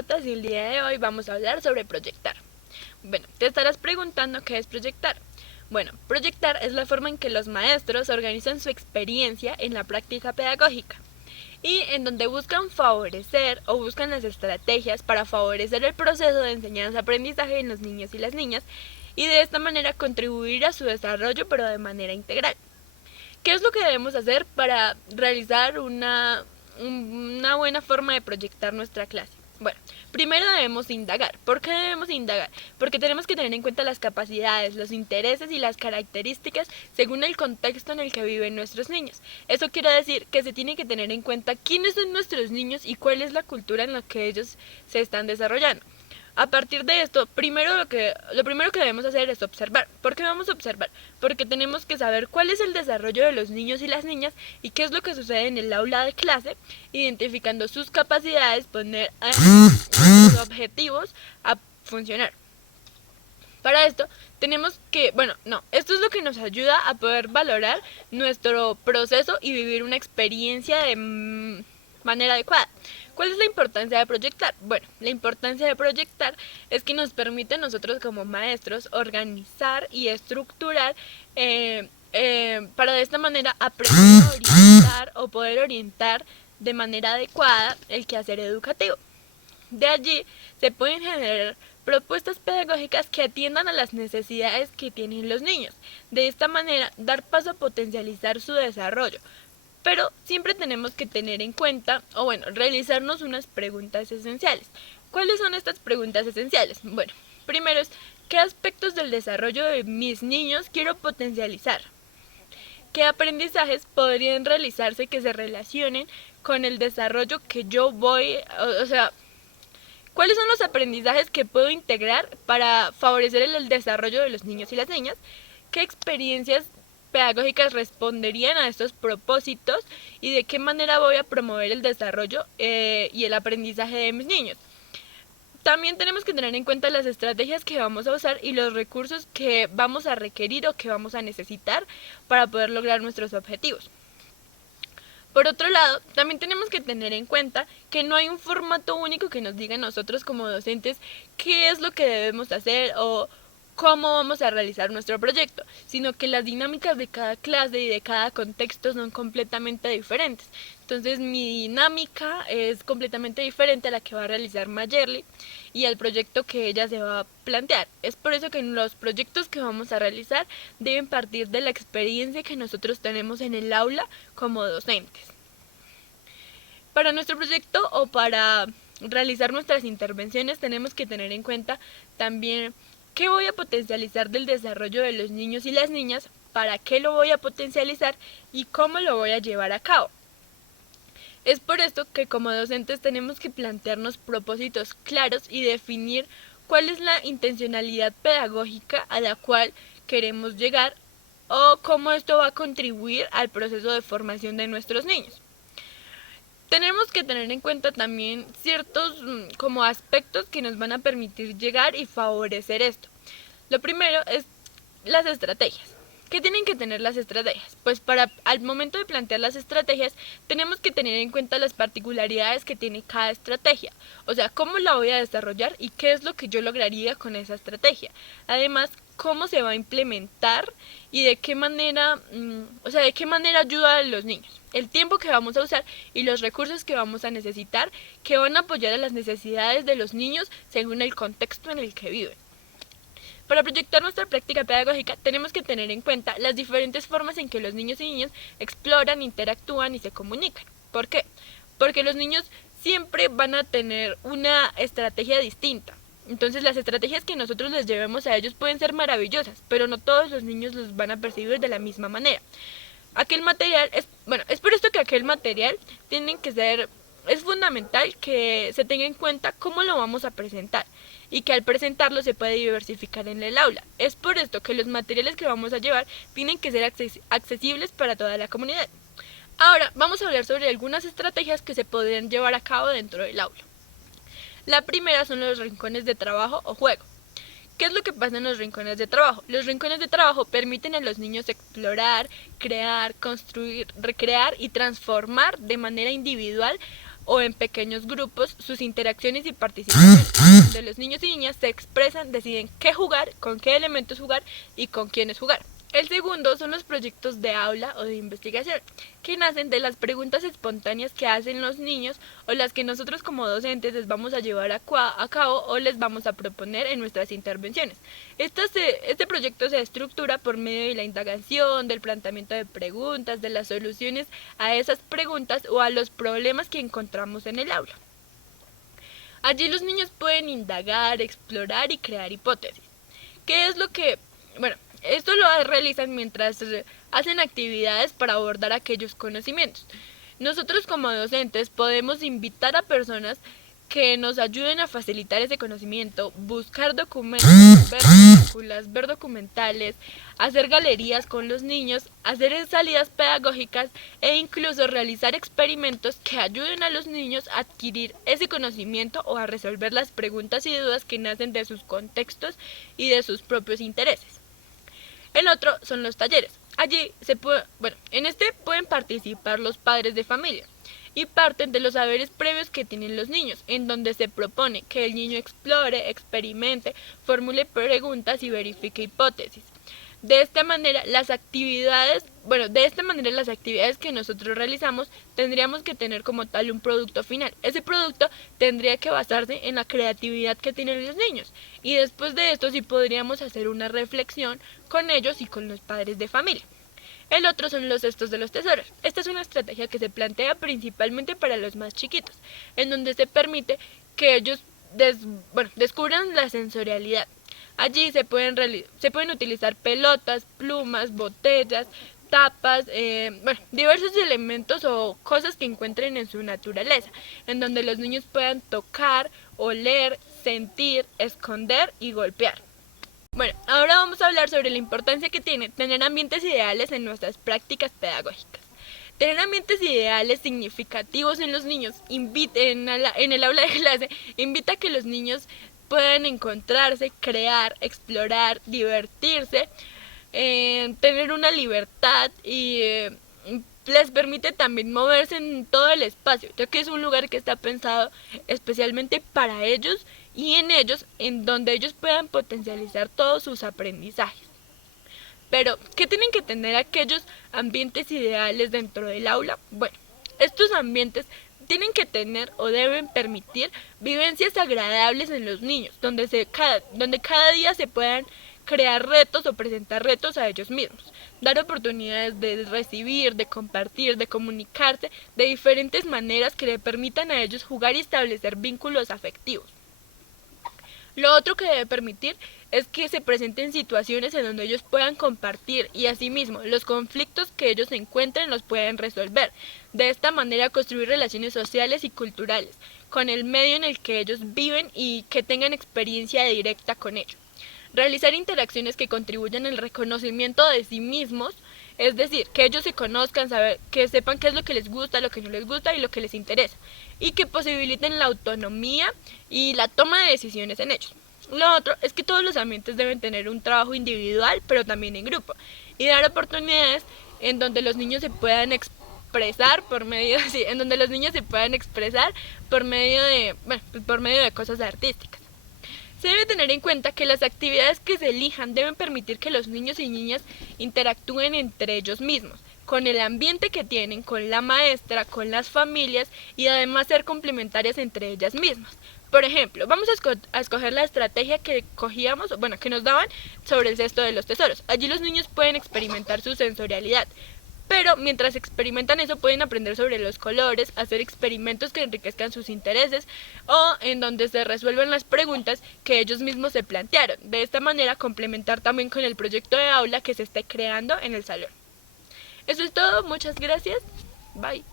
internautas, y el día de hoy vamos a hablar sobre proyectar. Bueno, te estarás preguntando qué es proyectar. Bueno, proyectar es la forma en que los maestros organizan su experiencia en la práctica pedagógica y en donde buscan favorecer o buscan las estrategias para favorecer el proceso de enseñanza-aprendizaje en los niños y las niñas y de esta manera contribuir a su desarrollo pero de manera integral. ¿Qué es lo que debemos hacer para realizar una buena forma de proyectar nuestra clase? Bueno, primero debemos indagar. ¿Por qué debemos indagar? Porque tenemos que tener en cuenta las capacidades, los intereses y las características según el contexto en el que viven nuestros niños. Eso quiere decir que se tiene que tener en cuenta quiénes son nuestros niños y cuál es la cultura en la que ellos se están desarrollando. A partir de esto, lo primero que debemos hacer es observar. ¿Por qué vamos a observar? Porque tenemos que saber cuál es el desarrollo de los niños y las niñas y qué es lo que sucede en el aula de clase, identificando sus capacidades, poner sus objetivos a funcionar. Para esto tenemos que, esto es lo que nos ayuda a poder valorar nuestro proceso y vivir una experiencia de manera adecuada. ¿Cuál es la importancia de proyectar? Bueno, la importancia de proyectar es que nos permite a nosotros como maestros organizar y estructurar para de esta manera aprender a orientar o poder orientar de manera adecuada el quehacer educativo. De allí se pueden generar propuestas pedagógicas que atiendan a las necesidades que tienen los niños. De esta manera, dar paso a potencializar su desarrollo. Pero siempre tenemos que tener en cuenta, realizarnos unas preguntas esenciales. ¿Cuáles son estas preguntas esenciales? Bueno, primero es, ¿qué aspectos del desarrollo de mis niños quiero potencializar? ¿Qué aprendizajes podrían realizarse que se relacionen con el desarrollo que yo voy, ¿cuáles son los aprendizajes que puedo integrar para favorecer el desarrollo de los niños y las niñas? ¿Qué experiencias pedagógicas responderían a estos propósitos y de qué manera voy a promover el desarrollo y el aprendizaje de mis niños? También tenemos que tener en cuenta las estrategias que vamos a usar y los recursos que vamos a requerir o que vamos a necesitar para poder lograr nuestros objetivos. Por otro lado, también tenemos que tener en cuenta que no hay un formato único que nos diga a nosotros como docentes qué es lo que debemos hacer o cómo vamos a realizar nuestro proyecto, sino que las dinámicas de cada clase y de cada contexto son completamente diferentes. Entonces mi dinámica es completamente diferente a la que va a realizar Mayerly y al proyecto que ella se va a plantear. Es por eso que los proyectos que vamos a realizar deben partir de la experiencia que nosotros tenemos en el aula como docentes. Para nuestro proyecto o para realizar nuestras intervenciones tenemos que tener en cuenta también ¿qué voy a potencializar del desarrollo de los niños y las niñas? ¿Para qué lo voy a potencializar? ¿Y cómo lo voy a llevar a cabo? Es por esto que como docentes tenemos que plantearnos propósitos claros y definir cuál es la intencionalidad pedagógica a la cual queremos llegar o cómo esto va a contribuir al proceso de formación de nuestros niños. Tenemos que tener en cuenta también ciertos como aspectos que nos van a permitir llegar y favorecer esto. Lo primero es las estrategias. ¿Qué tienen que tener las estrategias? Pues al momento de plantear las estrategias tenemos que tener en cuenta las particularidades que tiene cada estrategia. O sea, cómo la voy a desarrollar y qué es lo que yo lograría con esa estrategia. Además, cómo se va a implementar y de qué manera ayuda a los niños. El tiempo que vamos a usar y los recursos que vamos a necesitar que van a apoyar a las necesidades de los niños según el contexto en el que viven. Para proyectar nuestra práctica pedagógica tenemos que tener en cuenta las diferentes formas en que los niños y niñas exploran, interactúan y se comunican. ¿Por qué? Porque los niños siempre van a tener una estrategia distinta. Entonces las estrategias que nosotros les llevemos a ellos pueden ser maravillosas, pero no todos los niños los van a percibir de la misma manera. Es por esto que aquel material es fundamental que se tenga en cuenta cómo lo vamos a presentar y que al presentarlo se puede diversificar en el aula. Es por esto que los materiales que vamos a llevar tienen que ser accesibles para toda la comunidad. Ahora vamos a hablar sobre algunas estrategias que se podrían llevar a cabo dentro del aula. La primera son los rincones de trabajo o juego. ¿Qué es lo que pasa en los rincones de trabajo? Los rincones de trabajo permiten a los niños explorar, crear, construir, recrear y transformar de manera individual o en pequeños grupos sus interacciones y participaciones, donde los niños y niñas se expresan, deciden qué jugar, con qué elementos jugar y con quiénes jugar. El segundo son los proyectos de aula o de investigación, que nacen de las preguntas espontáneas que hacen los niños o las que nosotros como docentes les vamos a llevar a cabo o les vamos a proponer en nuestras intervenciones. Este proyecto se estructura por medio de la indagación, del planteamiento de preguntas, de las soluciones a esas preguntas o a los problemas que encontramos en el aula. Allí los niños pueden indagar, explorar y crear hipótesis. ¿Qué es lo que...? Bueno, esto lo realizan mientras hacen actividades para abordar aquellos conocimientos. Nosotros como docentes podemos invitar a personas que nos ayuden a facilitar ese conocimiento, buscar documentos, ver películas, ver documentales, hacer galerías con los niños, hacer salidas pedagógicas e incluso realizar experimentos que ayuden a los niños a adquirir ese conocimiento o a resolver las preguntas y dudas que nacen de sus contextos y de sus propios intereses. El otro son los talleres. Allí en este pueden participar los padres de familia y parten de los saberes previos que tienen los niños, en donde se propone que el niño explore, experimente, formule preguntas y verifique hipótesis. De esta manera las actividades que nosotros realizamos tendríamos que tener como tal un producto final. Ese producto tendría que basarse en la creatividad que tienen los niños y después de esto sí podríamos hacer una reflexión con ellos y con los padres de familia. El otro son los cestos de los tesoros. Esta es una estrategia que se plantea principalmente para los más chiquitos, en donde se permite que ellos descubran la sensorialidad. Allí se pueden utilizar pelotas, plumas, botellas, tapas, diversos elementos o cosas que encuentren en su naturaleza, en donde los niños puedan tocar, oler, sentir, esconder y golpear. Bueno, ahora vamos a hablar sobre la importancia que tiene tener ambientes ideales en nuestras prácticas pedagógicas. Tener ambientes ideales significativos en los niños en el aula de clase invita a que los niños puedan encontrarse, crear, explorar, divertirse, tener una libertad y les permite también moverse en todo el espacio, ya que es un lugar que está pensado especialmente para ellos y en ellos, en donde ellos puedan potencializar todos sus aprendizajes. Pero, ¿qué tienen que tener aquellos ambientes ideales dentro del aula? Bueno, estos ambientes tienen que tener o deben permitir vivencias agradables en los niños, donde cada día se puedan crear retos o presentar retos a ellos mismos, dar oportunidades de recibir, de compartir, de comunicarse de diferentes maneras que le permitan a ellos jugar y establecer vínculos afectivos. Lo otro que debe permitir es que se presenten situaciones en donde ellos puedan compartir y asimismo los conflictos que ellos encuentren los pueden resolver. De esta manera construir relaciones sociales y culturales con el medio en el que ellos viven y que tengan experiencia directa con ello. Realizar interacciones que contribuyan al reconocimiento de sí mismos, es decir, que ellos se conozcan, que sepan qué es lo que les gusta, lo que no les gusta y lo que les interesa, y que posibiliten la autonomía y la toma de decisiones en ellos. Lo otro es que todos los ambientes deben tener un trabajo individual, pero también en grupo, y dar oportunidades en donde los niños se puedan expresar por medio de cosas artísticas. Se debe tener en cuenta que las actividades que se elijan deben permitir que los niños y niñas interactúen entre ellos mismos, con el ambiente que tienen, con la maestra, con las familias y además ser complementarias entre ellas mismas. Por ejemplo, vamos a escoger la estrategia que nos daban sobre el cesto de los tesoros. Allí los niños pueden experimentar su sensorialidad, pero mientras experimentan eso pueden aprender sobre los colores, hacer experimentos que enriquezcan sus intereses o en donde se resuelven las preguntas que ellos mismos se plantearon. De esta manera complementar también con el proyecto de aula que se esté creando en el salón. Eso es todo, muchas gracias, bye.